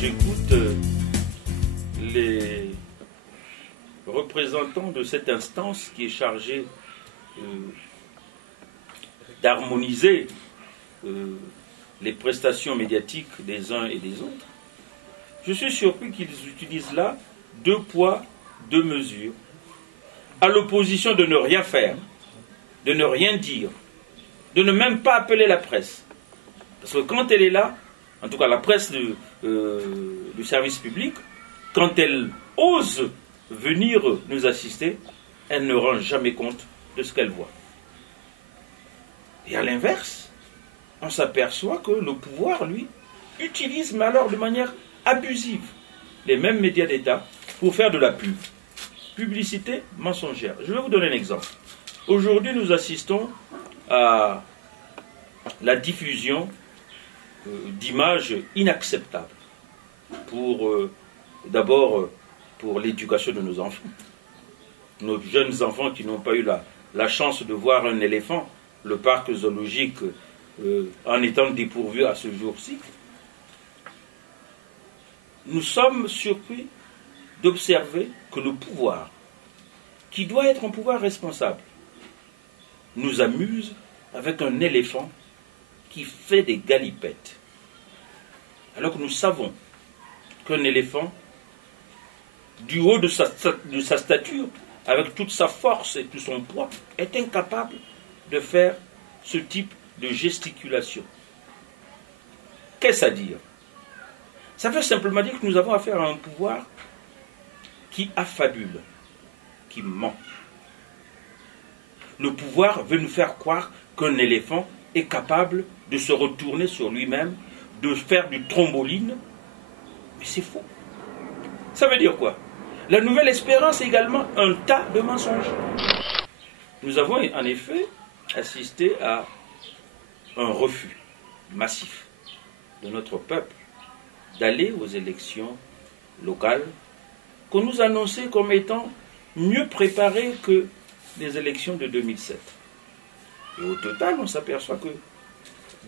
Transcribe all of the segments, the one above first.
j'écoute les représentants de cette instance qui est chargée d'harmoniser les prestations médiatiques des uns et des autres, je suis surpris qu'ils utilisent là 2 poids, 2 mesures, à l'opposition de ne rien faire, de ne rien dire, de ne même pas appeler la presse. Parce que quand elle est là, en tout cas la presse du service public, quand elle ose venir nous assister, elle ne rend jamais compte de ce qu'elle voit. Et à l'inverse, on s'aperçoit que le pouvoir, lui, utilise, mais alors de manière abusive, les mêmes médias d'État pour faire de la pub. Publicité mensongère. Je vais vous donner un exemple. Aujourd'hui, nous assistons à la diffusion d'images inacceptables d'abord pour l'éducation de nos enfants. Nos jeunes enfants qui n'ont pas eu la chance de voir un éléphant, le parc zoologique en étant dépourvu à ce jour-ci. Nous sommes surpris d'observer que le pouvoir, qui doit être un pouvoir responsable, nous amuse avec un éléphant qui fait des galipettes. Alors que nous savons qu'un éléphant, du haut de sa stature, avec toute sa force et tout son poids, est incapable de faire ce type de gesticulation. Qu'est-ce à dire? Ça veut simplement dire que nous avons affaire à un pouvoir qui affabule, qui ment. Le pouvoir veut nous faire croire qu'un éléphant est capable de se retourner sur lui-même, de faire du tromboline, mais c'est faux. Ça veut dire quoi? La nouvelle espérance est également un tas de mensonges. Nous avons en effet assisté à un refus massif de notre peuple d'aller aux élections locales qu'on nous annonçait comme étant mieux préparées que les élections de 2007. Et au total, on s'aperçoit que,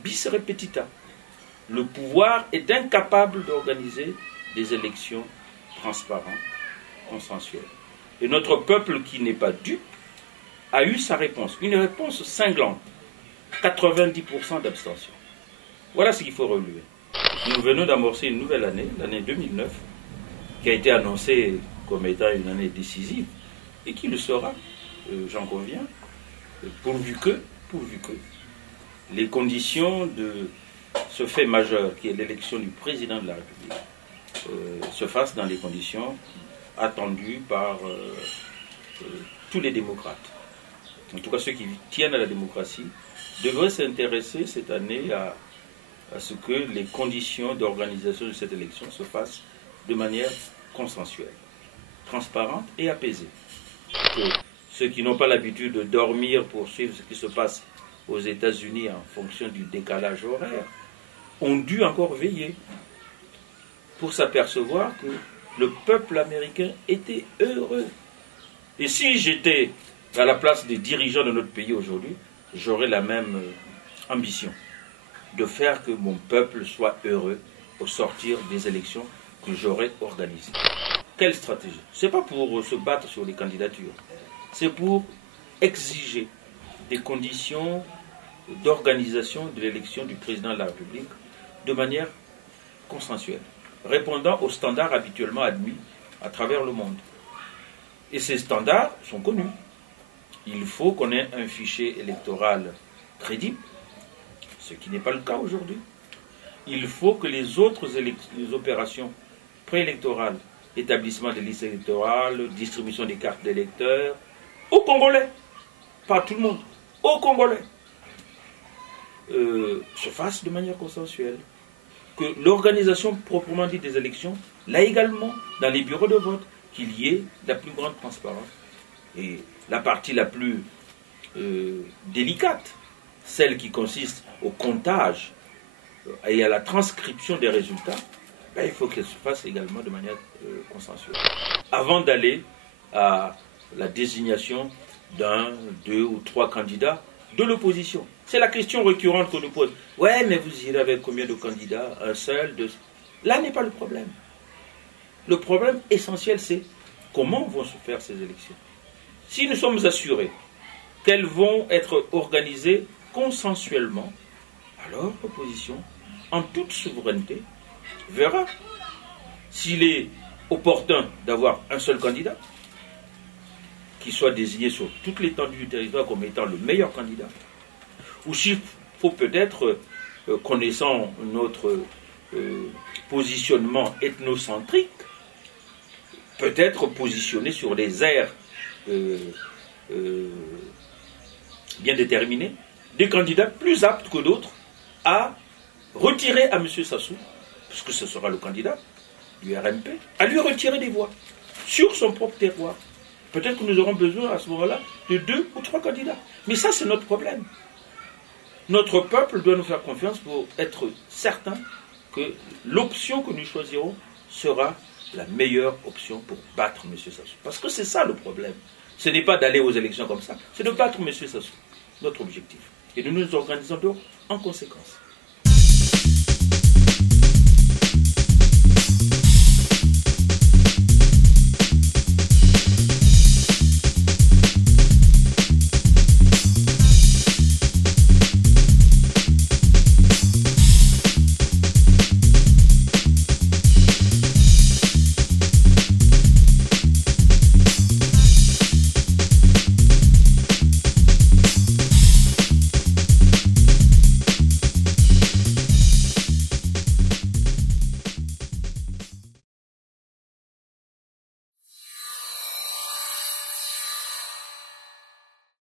bis repetita, le pouvoir est incapable d'organiser des élections transparentes, consensuelles. Et notre peuple, qui n'est pas dupe, a eu sa réponse. Une réponse cinglante. 90% d'abstention. Voilà ce qu'il faut relever. Nous venons d'amorcer une nouvelle année, l'année 2009, qui a été annoncée comme étant une année décisive, et qui le sera, j'en conviens, pourvu que les conditions de ce fait majeur, qui est l'élection du président de la République, se fassent dans les conditions attendues par tous les démocrates. En tout cas, ceux qui tiennent à la démocratie devraient s'intéresser cette année à ce que les conditions d'organisation de cette élection se fassent de manière consensuelle, transparente et apaisée. Que ceux qui n'ont pas l'habitude de dormir pour suivre ce qui se passe aux États-Unis en fonction du décalage horaire ont dû encore veiller pour s'apercevoir que le peuple américain était heureux. Et si j'étais à la place des dirigeants de notre pays aujourd'hui, j'aurais la même ambition de faire que mon peuple soit heureux au sortir des élections que j'aurais organisées. Quelle stratégie? Ce n'est pas pour se battre sur les candidatures, c'est pour exiger des conditions d'organisation de l'élection du président de la République de manière consensuelle, répondant aux standards habituellement admis à travers le monde. Et ces standards sont connus. Il faut qu'on ait un fichier électoral crédible, ce qui n'est pas le cas aujourd'hui. Il faut que les autres les opérations préélectorales, établissement des listes électorales, distribution des cartes d'électeurs, aux Congolais, pas tout le monde, aux Congolais, se fassent de manière consensuelle. Que l'organisation proprement dite des élections, là également, dans les bureaux de vote, qu'il y ait la plus grande transparence. Et la partie la plus délicate, celle qui consiste au comptage et à la transcription des résultats, il faut qu'elle se fasse également de manière consensuelle. Avant d'aller à la désignation d'un, 2 ou 3 candidats de l'opposition. C'est la question récurrente qu'on nous pose. Ouais, mais vous irez avec combien de candidats? Un seul, deux? Là n'est pas le problème. Le problème essentiel, c'est comment vont se faire ces élections. Si nous sommes assurés qu'elles vont être organisées consensuellement, alors l'opposition, en toute souveraineté, verra s'il est opportun d'avoir un seul candidat, qui soit désigné sur toute l'étendue du territoire comme étant le meilleur candidat, ou s'il faut peut-être, connaissant notre positionnement ethnocentrique, peut-être positionner sur des aires bien déterminés, des candidats plus aptes que d'autres à retirer à M. Sassou, puisque ce sera le candidat du RMP, à lui retirer des voix sur son propre terroir. Peut-être que nous aurons besoin à ce moment-là de 2 ou 3 candidats. Mais ça, c'est notre problème. Notre peuple doit nous faire confiance pour être certain que l'option que nous choisirons sera la meilleure option pour battre M. Sassou. Parce que c'est ça le problème. Ce n'est pas d'aller aux élections comme ça, c'est de battre M. Sassou, notre objectif. Et nous nous organisons donc en conséquence.